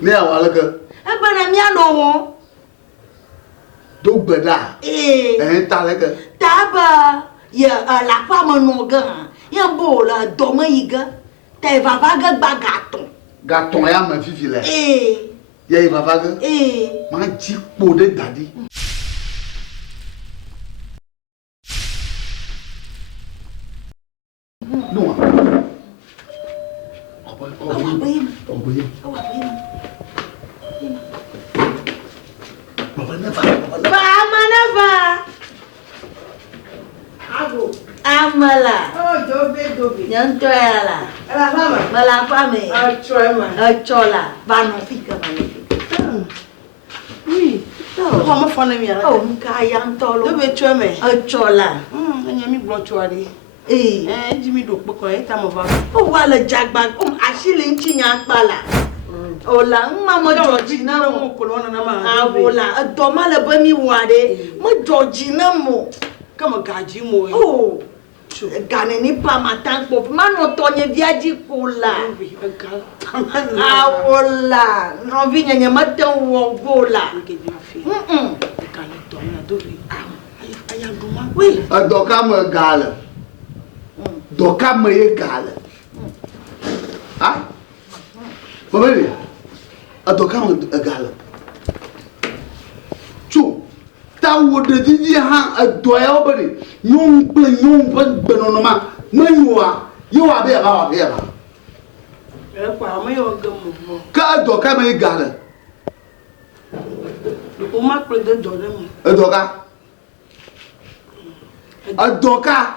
Ne awala ke. Ebe na mia no wo. Do gbeda. Ta le ke. Ta ba ya la femme no ga. Ya bo la do ma yiga. Ta va va ga ba gaton. Gaton ya ma fifi le. Ya va va ga. Ma ji po de dadi. No. Amala. Oh, dobe. Yang la. Ala mama. Mala pame. Chola. Vano fika mane. Oui. Comment fon mi ara? Oh, nka yang tolo. Dobe chola. Chola. Nyami blo choari. Jimi do poko e ta mo va. Oh, wala jagba. Ashile nchinya pala. Ola mama Georgina mo kolona na ma. Awola adoma le ba mi wade. Mo Georgina mo. Kama gaji mo. Oh. Gane ni pa matan pop. Mano tonye viaji kula. Awola. No vinya nya matan wo gola. Kale tonya dobi. Aya duma. Oui. Doka me gale. Doka me ye gale. Ah? Babeli. Doka me gale. Chu. Ta wo de di ha doya obere. Nyom ple nyom ban benonoma. Manyua. Yo wa be ba wa be ba. Kwa me yo gamo. Ka doka me gale. O ma ple de jore mo. Doka. Doka.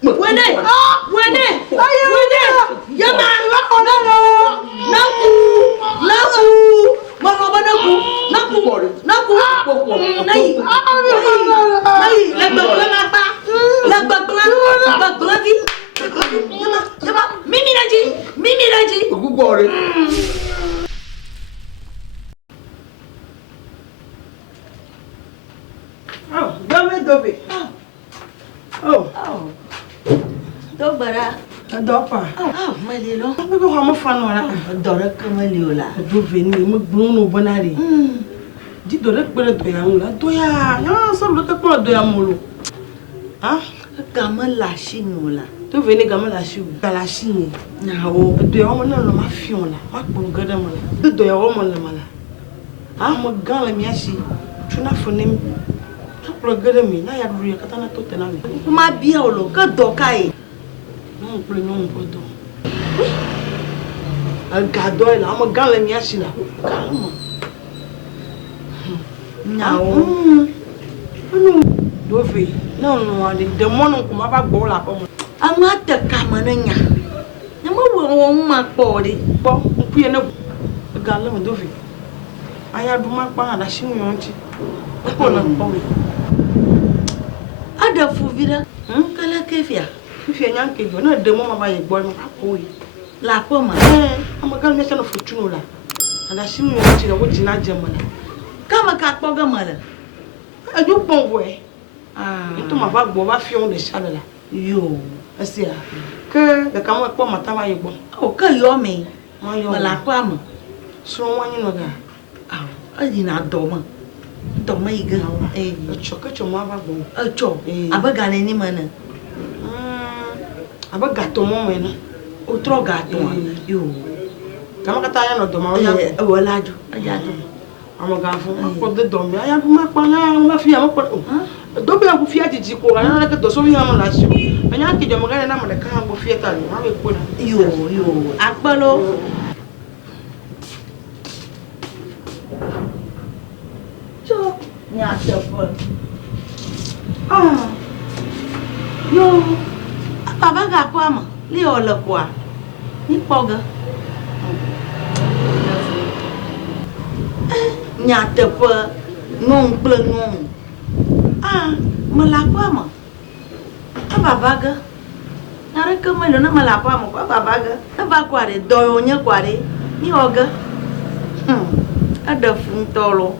Wene! Yama! Dobara. Dopa. Malilo. Ko ha mo fa no ra. Dora kamaliola. Do veni mo gbunu bonari. Di dora pere do ya nla. Do ya. Ya so lo te pere do ya mo lo. Ah, Gamala shinola. do veni gamala shi. Gala shi ni. Na o do ya mo na lo ma fi on la. Ma po gada mo la. Do ya wo mo la mala. Ah, mo gan la mi ashi. Tuna fonem. Na pro gada mi na ya du ya katana to tenale. Ma bia olo ka doka e. Non plus non podo. Al gado là, am gan le mi asila. Calme. Não. Não. Do ve. Non, ade demon ko ma ba gbo la po mo. Amata kamananya. Na mo wo ma pode. Po, nku ye na gan le mo do ve. Aya du ma pa na shi mo nti. Ko na po. Ada fuvira. Kala kefia. Fifi nyanke jo na demo ma ba ye gbo mo ko yi. La poma. Am gan me na fortune la. Ada shi mo nti na wo jina jemala. Kama ka kpoga mala. Ajo pon vo e. Itu ma ba gbo ba fi on de chale la. Yo. Asia. Ke de ka mo po mata ba ye gbo. O ka yo me. Ma yo. Mala pama. So wanyi no ga. Aji na doma. Doma iga. Choke mo ba gbo. Cho. Abaga na ni mana. Aba gato mo me na. O tro gato. Yo. Kama kata ya no doma o ya. Wala ju. Aja ju. Amo ga fun ko de domi aya bu ma pa na ma fi am ko. Do be ku fi ajiji ko ga na ke do so wi am la si. Anya ke jo mo ga na mo de kan bo fi eta ni ma be ko na. Yo. Akpalo. Cho. Nya tepo. Yo. Baba ga kwa ma. Li ola kwa. Ni poga. Nyata pa ngong ple ngong. Malapa ma. Ababaga. Nara kama na malapa ma kwa babaga. Aba kware doyo nya kware. Ni oga. Ada fun tolo.